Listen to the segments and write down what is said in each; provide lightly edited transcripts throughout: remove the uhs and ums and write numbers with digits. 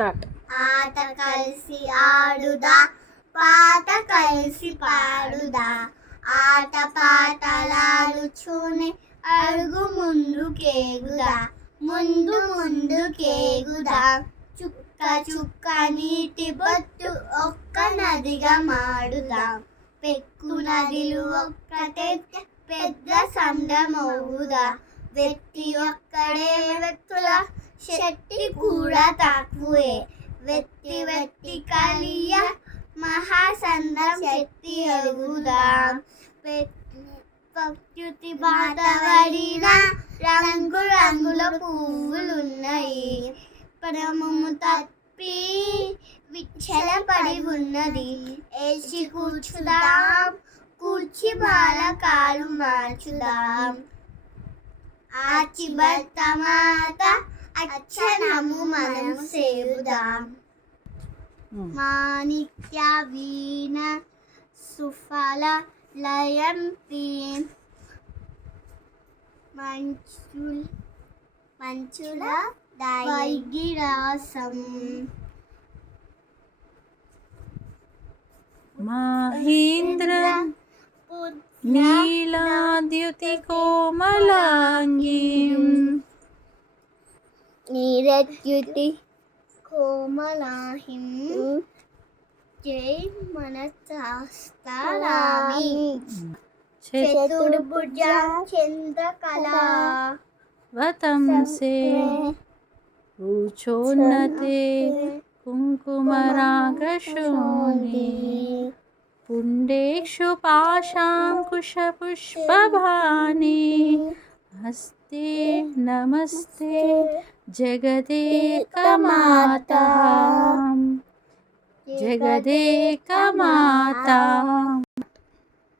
Start. ఆట కలిసి ఆడుదా, పాట కలిసి పాడుదా, ఆట పాటలాడుచూనే అడుగు ముందుకేగుదా, ముందు ముందుకేగుదా. చుక్క చుక్క నీటి బొట్టు ఒక్క నదిగా మాడుదా, పెక్కు నదిలు ఒక్కటైతే పెద్ద సంద్రమవుదా. వ్యక్తి ఒక్కడే వ్యక్తుల శక్తి కూడా తక్కువే, వ్యక్తి వ్యక్తి కలియ మహాసంద్రం శక్తి ఎరుగుదా. ప్రకృతి బాటపడిన రంగు రంగుల పువ్వులున్నాయి, పరమము తప్పి విచ్చలపడి ఉన్నది. ఏసి కూర్చుదాం, కూర్చి బాల కాలు మార్చుదాం, ఆచి భర్త మాత అచ్చనము మనము సేవుదాం. మాణిక్య వీణ సుఫల లయంతి, మంచుల వైగిరాసం. మహేంద్ర నీలాద్యుతి కోమలాంగీం, నీరద్యుతి కోమలాహిం, జై మనసాస్తారామి. చతుర్భుజ చంద్రకళా వతంసే ఊచోన్నతే కుంకుమరాగశోణి, పుండేషు పాశాంకుశపుష్పభాని, హస్తే నమస్తే జగదేకమాతా, జగదేకమాతా.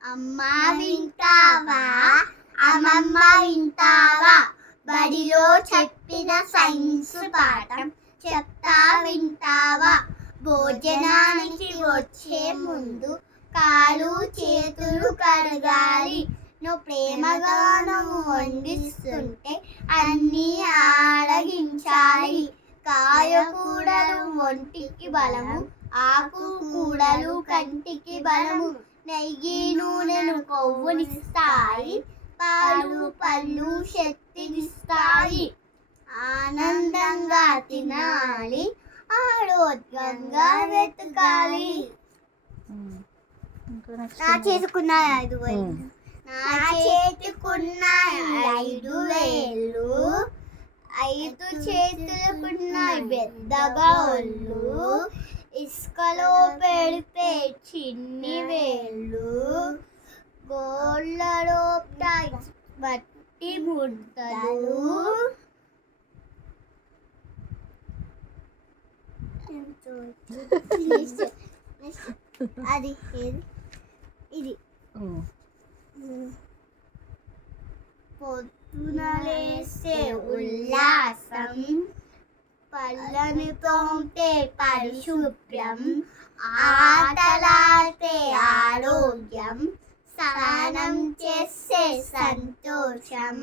అమ్మా వింటావా, అమ్మమ్మ వింటావా, బడిలో చెప్పిన సైన్స్ పాఠం చెప్తా వింటావా. భోజనానికి వచ్చే ముందు కాలు చేతులు కడగాలి, నువ్వు ప్రేమగా నువ్వు వండిస్తుంటే అన్నీ ఆరగించాలి. కాయకూడలు ఒంటికి బలము, ఆకుకూడలు కంటికి బలము, నెయ్యి నూనెను కొవ్వునిస్తాయి, పాలు పళ్ళు శక్తినిస్తాయి. ఆనందంగా తినాలి, ఆరోగ్యంగా వెతకాలి. నా చేసుకున్న 5,000, నా చేతికున్న 5,000, 5 చేతులకున్న పెద్దగా ఒళ్ళు, ఇసుకలో పెడితే చిన్ని వేళ్ళు, గోళ్ళలో మట్టి ముద్దలు, అది ఇది పొద్దున లేసే ఉల్లాసం, పళ్ళను తోమితే పరిశుభ్రం, ఆటలాడితే ఆరోగ్యం, స్నానం చేసే సంతోషం.